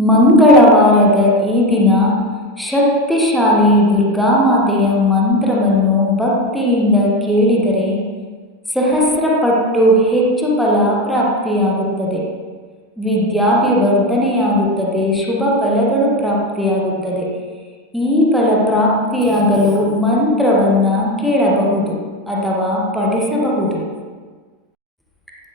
ಮಂಗಳವಾರದ ಈ ದಿನ ಶಕ್ತಿಶಾಲಿ ದುರ್ಗಾ ಮಾತೆಯ ಮಂತ್ರವನ್ನು ಭಕ್ತಿಯಿಂದ ಕೇಳಿದರೆ ಸಹಸ್ರಪಟ್ಟು ಹೆಚ್ಚು ಫಲ ಪ್ರಾಪ್ತಿಯಾಗುತ್ತದೆ. ವಿದ್ಯಾಭಿವರ್ಧನೆಯಾಗುತ್ತದೆ, ಶುಭ ಫಲಗಳು ಪ್ರಾಪ್ತಿಯಾಗುತ್ತದೆ. ಈ ಫಲ ಪ್ರಾಪ್ತಿಯಾಗಲು ಮಂತ್ರವನ್ನು ಕೇಳಬಹುದು ಅಥವಾ ಪಠಿಸಬಹುದು.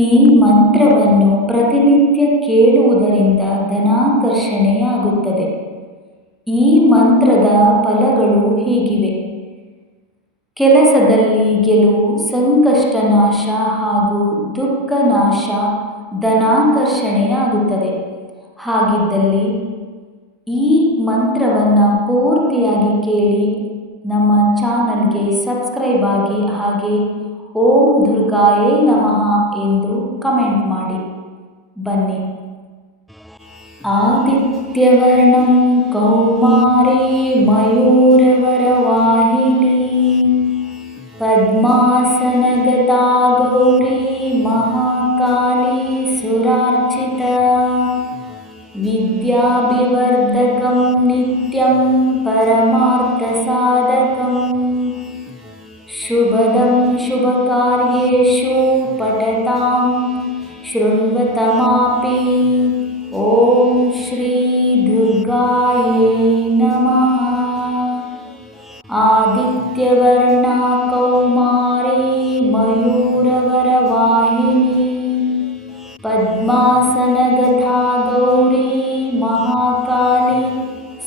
ಈ ಮಂತ್ರವನ್ನು ಪ್ರತಿನಿತ್ಯ ಕೇಳುವುದರಿಂದ ಧನಾಕರ್ಷಣೆಯಾಗುತ್ತದೆ. ಈ ಮಂತ್ರದ ಫಲಗಳು ಹೀಗಿವೆ. ಕೆಲಸದಲ್ಲಿ ಗೆಲುವು, ಸಂಕಷ್ಟ ನಾಶ ಹಾಗೂ ದುಃಖ ನಾಶ ಧನಾಕರ್ಷಣೆಯಾಗುತ್ತದೆ. ಹಾಗಿದ್ದಲ್ಲಿ ಈ ಮಂತ್ರವನ್ನು ಪೂರ್ತಿಯಾಗಿ ಕೇಳಿ ನಮ್ಮ ಚಾನಲ್ಗೆ ಸಬ್ಸ್ಕ್ರೈಬ್ ಆಗಿ ಹಾಗೆ ಓಂ ದುರ್ಗಾಯೇ ನಮಃ ಎಂದು ಕಮೆಂಟ್ ಮಾಡಿ. ಬನ್ನಿ ಆದಿತ್ಯವರ್ಣಂ ಕೌಮಾರಿ ಮಯೂರವರವಾಹಿನಿ ಪದ್ಮಾಸನಗತಾ ಗೌರಿ ಮಹಾಕಾಳಿ ಸುರಾರ್ಚಿತ विद्याभिवर्धकं नित्यं परमार्थसाधकम् शुभदं शुभकार्येषु पठतां शृण्वतमापि ॐ श्रीदुर्गायै नमः। आदित्यवर्णा कौमारी मयूरवरवाहिनी पद्मासनगथा गौरी महाकाली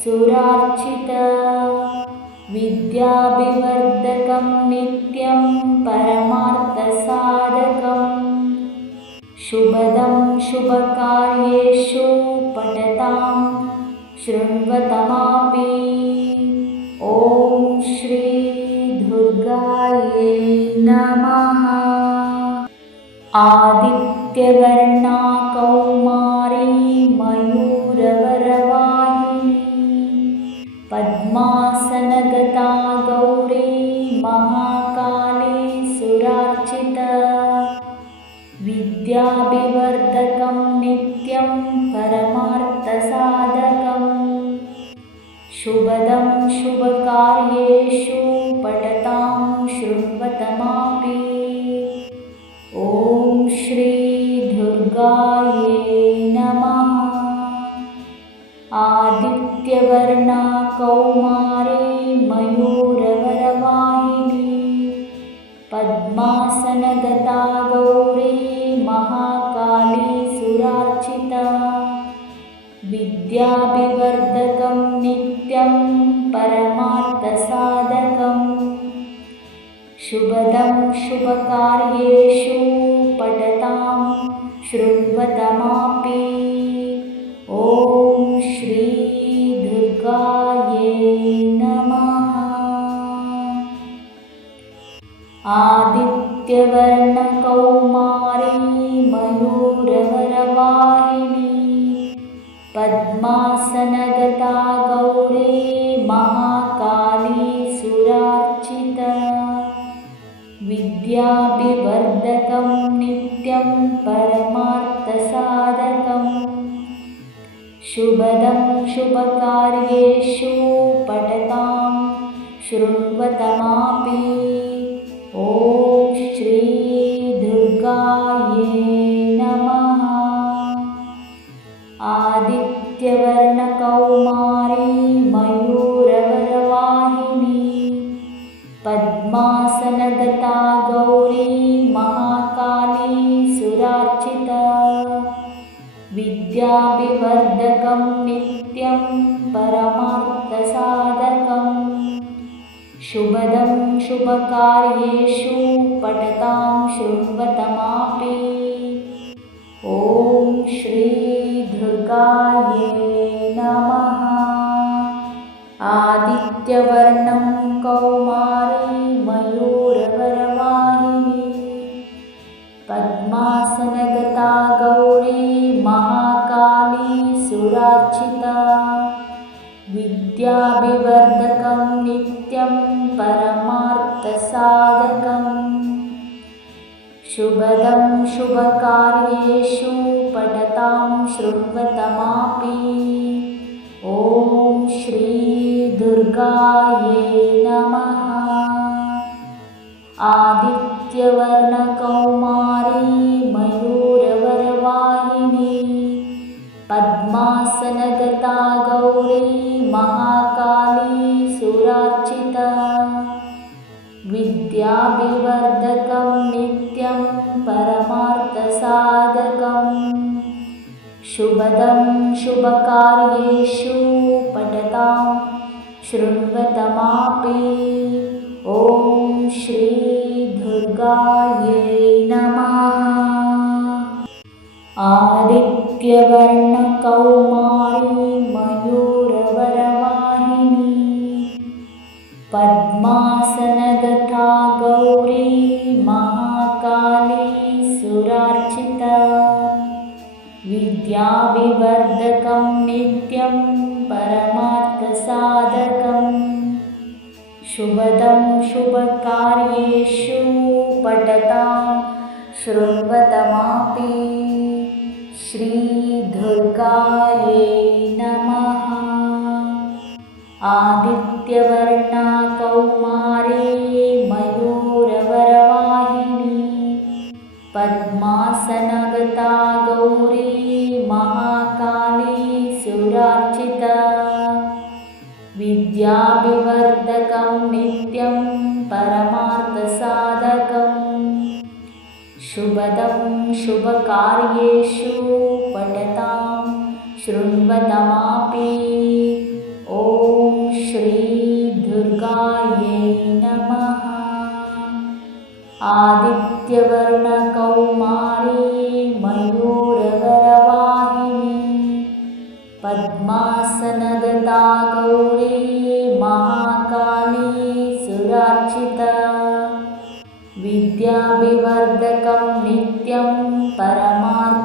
सुरार्चित विद्याभिवर्धकं नित्यं शुभकार्येषु पठतां शृण्वतमापि। ॐ श्रीदुर्गायै नमः। आदित्यवर्णा कौमारी मयूरवरवाहिनी। पद्मासनगता गौरी महाकाली सुरार्चिता। विद्याभिवर्धकं कौमारी मयूरवरवाहिनी पद्मासनगता गौरी महाकाली सुरार्चिता विद्याभिवर्धकं नित्यं परमार्थसाधकम् शुभदं शुभकार्येषु पठतां शृण्वतमापि आदित्यवर्णकौमारी मयूरवरवाहिनी पद्मासनगता गौरी महाकाली सुरार्चिता विद्याभिवर्धकं नित्यं परमार्थसाधकम् शुभदं शुभकार्येषु पठतां शृण्वतमापि विद्याभिवर्धकं नित्यं परमार्थसाधकम् शुभदं शुभकार्येषु पठतां शृण्वतमापि। ॐ श्रीदुर्गायै नमः। आदित्यवर्णं कौमारी नित्यं परमार्थसाधकम् शुभदं शुभकार्येषु पठतां शृण्वतमापि ॐ श्रीदुर्गायै नमः आदित्यवर्णकौमारी पद्मासनगता गौरी महाकाली सुरार्चिता विद्याभिवर्धकं नित्यं परमार्थसाधकम् शुभदं शुभकार्येषु पठतां शृण्वतमापि। ॐ श्रीदुर्गायै नमः आदित्यवर्णकौमारी मयूरवरवाहिनी पद्मासनगता गौरी महाकाली सुरार्चिता विद्याविवर्धकं नित्यं परमार्थसाधकम् शुभदं शुभकार्येषु पठतां शृण्वतमापि श्रीदुर्गायै नमः। आदित्यवर्णा कौमारी मयूरवरवाहिनी पद्मासनगता गौरी महाकाली सुरार्चिता विद्याभिवर्धकं नित्यं परमार्थसाधकम् शुभदं शुभकार्येषु पठतां शृण्वतमापि। ॐ श्रीदुर्गायै नमः। आदित्यवर्णकौमारी मयूरवरवाहिनी पद्मासनगता गौरी महाकाली सुरार्चिता विद्याभिवर्धकं नित्यं परमार्थसाधकम्।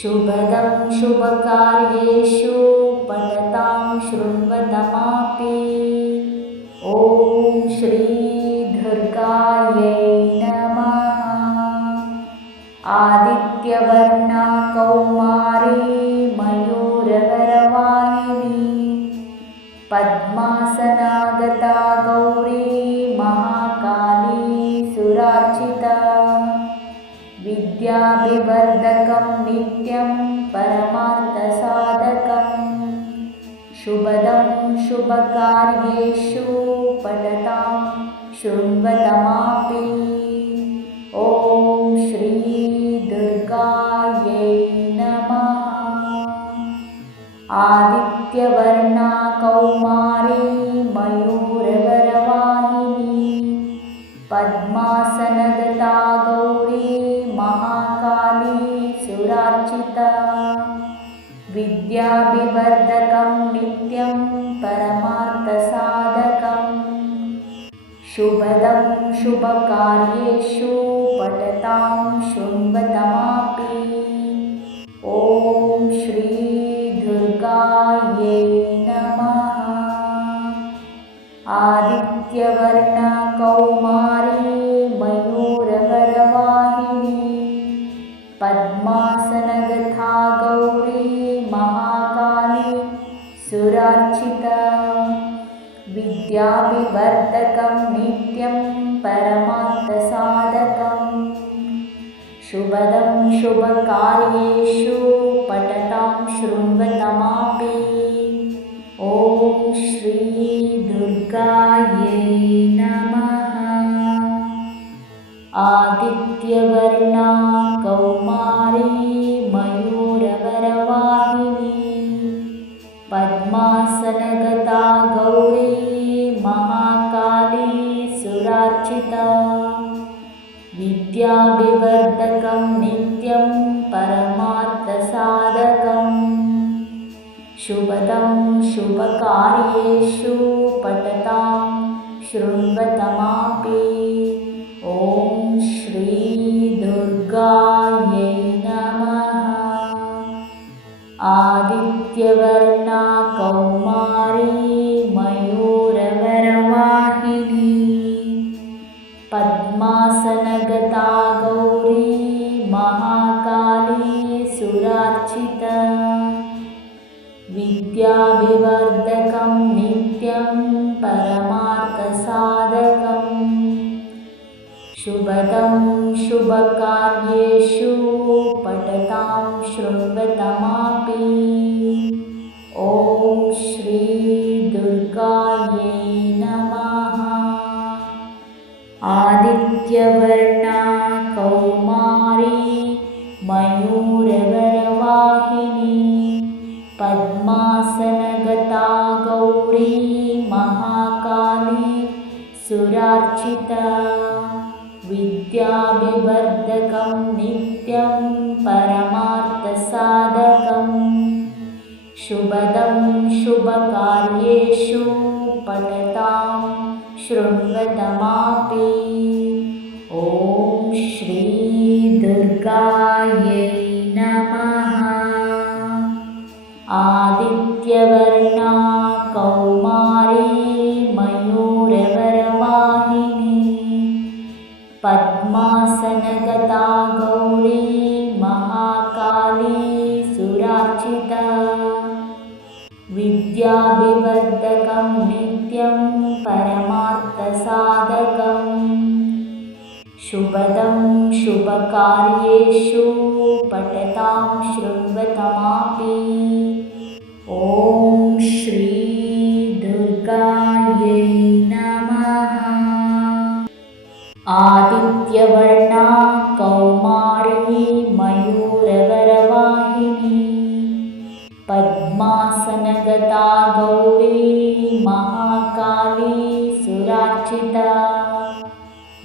शुभदं शुभकार्येषु पठतां शृण्वतमापि ॐ श्रीदुर्गायै नमः। आदित्यवर्णा नित्यं परमार्थसाधकम् शुभदं शुभकार्येषु पठतां शृण्वतमापि। ॐ श्रीदुर्गायै नमः। आदित्यवर्णा कौमारी शुभकार्येषु पठतां शृण्वतमापि ॐ श्रीदुर्गायै नमः। आदित्यवर्णा कौमारी मयूरवरवाहिनी पद्मासनगथा गौरी महाकाली सुरार्चिता विद्याभिवर्धकं नित्यं परमार्थसाधकम्। शुभदं शुभकार्येषु पठतां शृण्वतमापि शुभदं शुभकार्येषु पठतां शृण्वतमापि। ॐ श्रीदुर्गायै नमः। आदित्यवर्णा कौमारी मयूरवरवाहिनी पद्मासनगता गौरी महा सुरार्चित शुभदं शुभकार्येषु पठतां शृण्वतमापि। ॐ श्रीदुर्गायै नमः। आदित्यवर्णा पद्मासनगता गौरी महाकाली सुरार्चिता विद्याभिवर्धकं नित्यं परमार्थसाधकम् शुभदं शुभकार्येषु पठतां शृण्वतमापि। ॐ श्रीदुर्गायै आदित्यवर्णा कौमारी मयूरवरवाहिनी। पद्मासनगता गौरी महाकाली सुरार्चिता। विद्याभिवर्धकं नित्यं परमार्थसाधकम् शुभदं शुभकार्येषु पठतां शृण्वतमापि ॐ श्रीदुर्गायै नमः। आदित्यवर्णा कौमारी मयूरवरवाहिनी पद्मासनगता गौरी महाकाली सुरार्चिता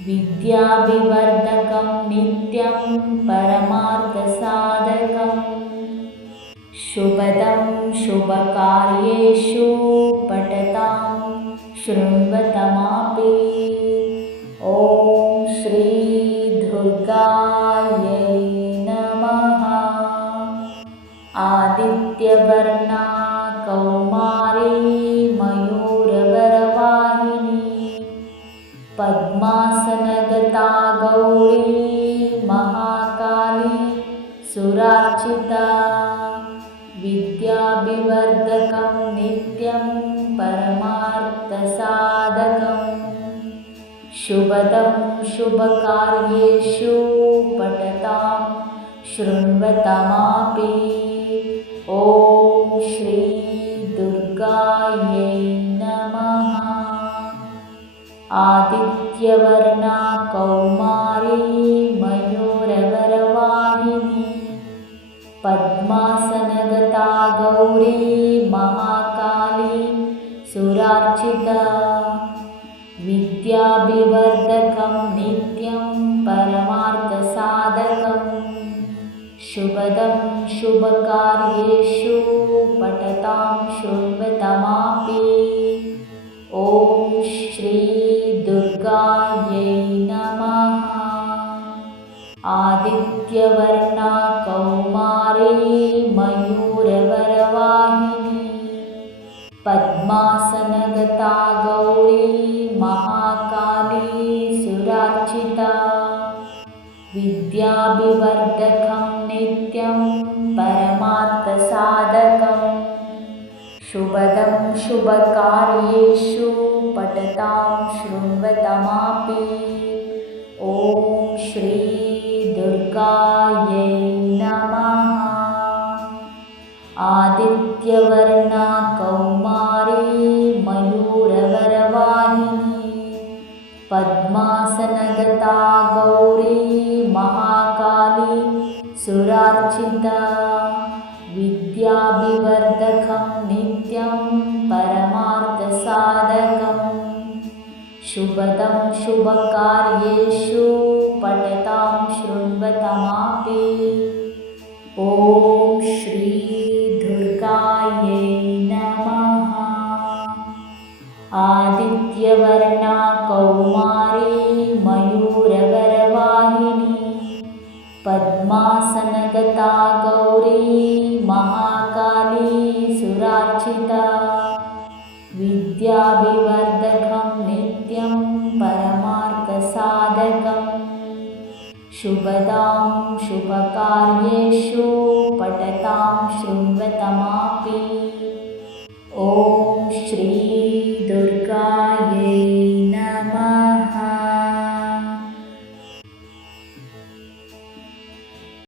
विद्याभिवर्धकं नित्यं परमार्थसाधकम् शुभदं शुभकार्येषु पठतां शृण्वतमापि। ॐ श्रीदुर्गायै नमः। आदित्यवर्णा कौमारी मयूरवरवाहिनी पद्मासनगता गौरी महाकाली सुरार्चिता विद्याभिवर्धकं नित्यं परमार्थसाधकम् शुभदं शुभकार्येषु पठतां शृण्वतमापि। ॐ श्रीदुर्गायै नमः। आदित्यवर्णा कौमारी मयूरवरवाहिनी पद्मासनगता गौरी महाकाली सुरार्चिता विद्याभिवर्धकं नित्यं परमार्थसाधकम् शुभदं शुभकार्येषु पठतां शृण्वतमापि ॐ श्रीदुर्गायै नमः। आदित्यवर्णा पद्मासनगता गौरी महाकाली सुरार्चिता। विद्याभिवर्धकं नित्यं परमार्थसाधकम् शुभदं शुभकार्येषु पठतां शृण्वतमापि। ॐ श्रीदुर्गायै नमः। आदित्यवर्णा कौमारी पद्मासनगता गौरी महाकाली सुरार्चिता विद्याभिवर्धकं नित्यं परमार्थसाधकम् शुभदं शुभकार्येषु पठतां शृण्वतमापि। ॐ श्रीदुर्गायै नमः कौमारी मयूरवरवाहिनी। पद्मासनगता गौरी महाकाली सुरार्चिता। विद्याभिवर्धकं नित्यं परमार्थसाधकम् शुभदां शुभकार्येषु पठतां शृण्वतमापि। ॐ